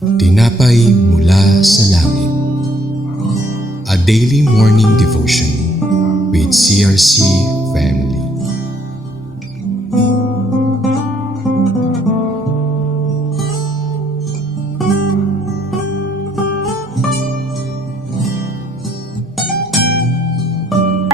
Tinapay mula sa langit. A daily morning devotion with CRC family.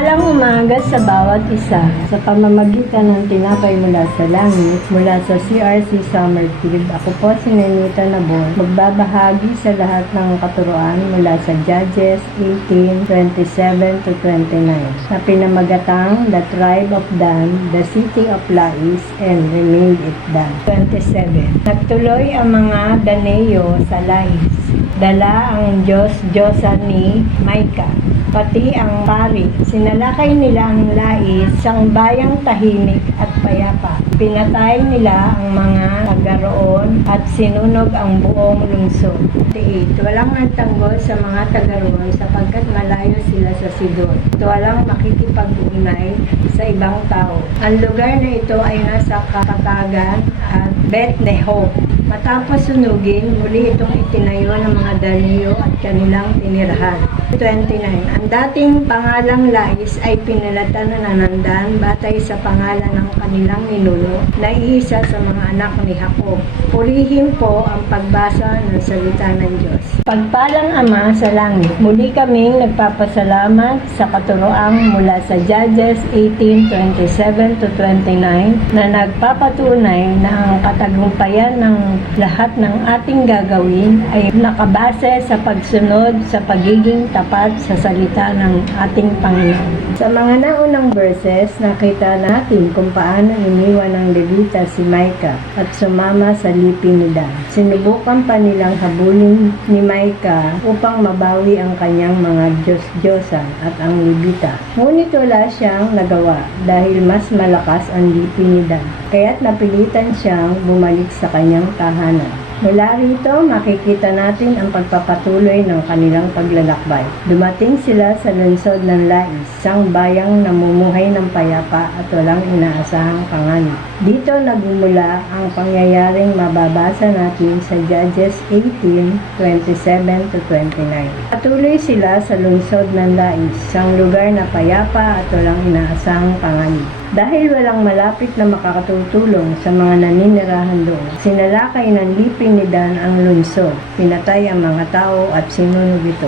Walang umaga sa bawat isa sa pamamagitan ng tinapay mula sa langit, mula sa CRC Summerfield. Ako po si Nenita Nabor, magbabahagi sa lahat ng katuruan mula sa Judges 18:27 to 29 na pinamagatang The Tribe of Dan, the City of Lais, and Remained it Dan. 27. Nagtuloy ang mga Daneo sa Lais. Dala ang Diyos-Diyosa ni Micah, pati ang pari. Sinalakay nila ang Lais, isang bayang tahimik at payapa. Pinatay nila ang mga taga-roon at sinunog ang buong lungsod. 8. Walang nagtanggol sa mga taga-roon sapagkat malayo sila sa Sidon. Walang makikipag-ugnay sa ibang tao. Ang lugar na ito ay nasa Kapatagan at Beth-Nehob. Matapos sunugin, muli itong itinayo ng mga Daneo at kanilang tinirahan. 29. Ang dating pangalang Lais ay pinalitan na Nandan batay sa pangalan ng kanilang ninuno na iisa sa mga anak ni Jacob. Purihin po ang pagbasa ng salita ng Diyos. Pagpalang Ama sa langit, muli kaming nagpapasalamat sa katuroang mula sa Judges 18:27 to 29 na nagpapatunay na ang katagumpayan ng lahat ng ating gagawin ay nakabase sa pagsunod sa pagiging tapat sa salita ng ating Panginoon. Sa mga naunang verses, nakita natin kung paano iniwan ng Levita si Micah at sumama sa lipi ni Dan. Sinubukan pa nilang habulin ni Micah upang mabawi ang kanyang mga Diyos-Diyosan at ang Levita. Ngunit wala siyang nagawa dahil mas malakas ang lipi ni Dan. Kaya't napilitan siyang bumalik sa kanyang tahanan. Mula rito, makikita natin ang pagpapatuloy ng kanilang paglalakbay. Dumating sila sa lungsod ng Lais, isang bayang namumuhay ng payapa at walang inaasahang panganib. Dito nagmumula ang pangyayaring mababasa natin sa Judges 18:27 to 29. Patuloy sila sa lungsod ng Lais, isang lugar na payapa at walang inaasahang panganib. Dahil walang malapit na makakatutulong sa mga naninirahan doon, sinalakay ng lipi ni Dan ang lungsod, pinatay ang mga tao at sinunog ito.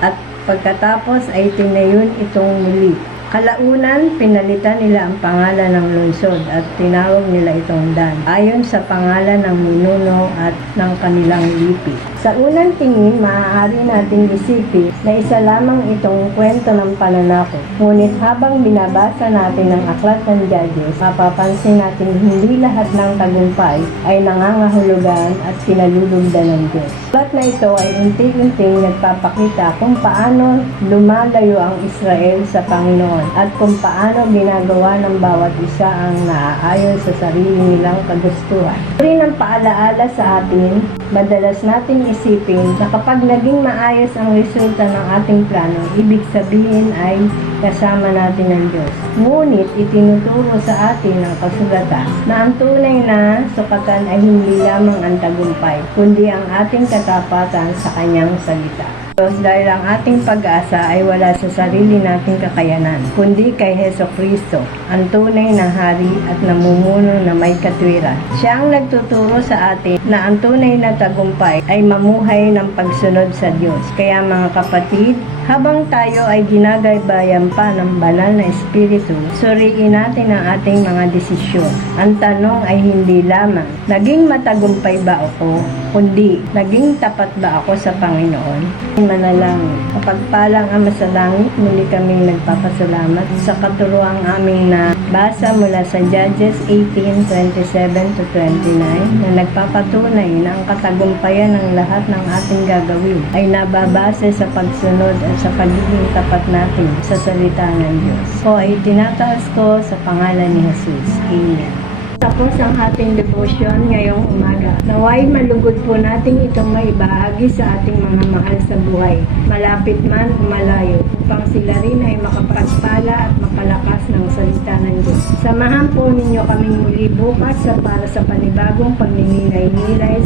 At pagkatapos ay tinayon itong muli. Kalaunan, pinalitan nila ang pangalan ng lungsod at tinawag nila itong Dan, ayon sa pangalan ng ninuno at ng kanilang lipi. Sa unang tingin, maaari nating isipin na isa lamang itong kwento ng pananakot. Ngunit habang binabasa natin ang aklat ng Judges, mapapansin natin hindi lahat ng tagumpay ay nangangahulugan at pinalulugdan ng Diyos. Aklat na ito ay unti-unting nagpapakita kung paano lumalayo ang Israel sa Panginoon at kung paano ginagawa ng bawat isa ang naaayon sa sarili nilang kagustuhan. Rin ang paalaala sa atin, madalas nating isipin na kapag naging maayos ang resulta ng ating plano, ibig sabihin ay kasama natin ang Diyos. Ngunit itinuturo sa atin ang kasulatan na ang tunay na sukatan ay hindi lamang ang tagumpay, kundi ang ating katapatan sa kanyang salita. Dahil ang ating pag-asa ay wala sa sarili nating kakayanan, kundi kay Hesukristo, ang tunay na hari at namumuno na may katwiran. Siya ang nagtuturo sa atin na ang tunay na tagumpay ay mamuhay ng pagsunod sa Diyos. Kaya mga kapatid, habang tayo ay ginagaybayan pa ng banal na Espiritu, suriin natin ang ating mga desisyon. Ang tanong ay hindi lamang, naging matagumpay ba ako? Kundi, naging tapat ba ako sa Panginoon? Manalangin. Kapagpalang Ama sa langit, muli kaming nagpapasalamat sa katuruang aming na basa mula sa Judges 18:27 to 29 na nagpapatunay na ang katagumpayan ng lahat ng ating gagawin ay nababase sa pagsunod at sa pagiging tapat natin sa salita ng Diyos. So ay tinataas ko sa pangalan ni Jesus. Amen. Tapos ang ating devotion ngayong umaga. Naway malugod po natin itong maibahagi sa ating mga mahal sa buhay, malapit man o malayo, upang sila rin ay makapagpala at makalakas ng salita ng Diyos. Samahan po ninyo kaming muli bukas para sa panibagong pagninilay-nilay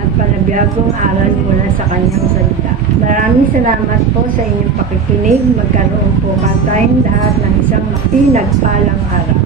at panabiyagong aral mula sa kanyang salita. Maraming salamat po sa inyong pakikinig. Magkaroon po tayong lahat ng isang pinagpalang araw.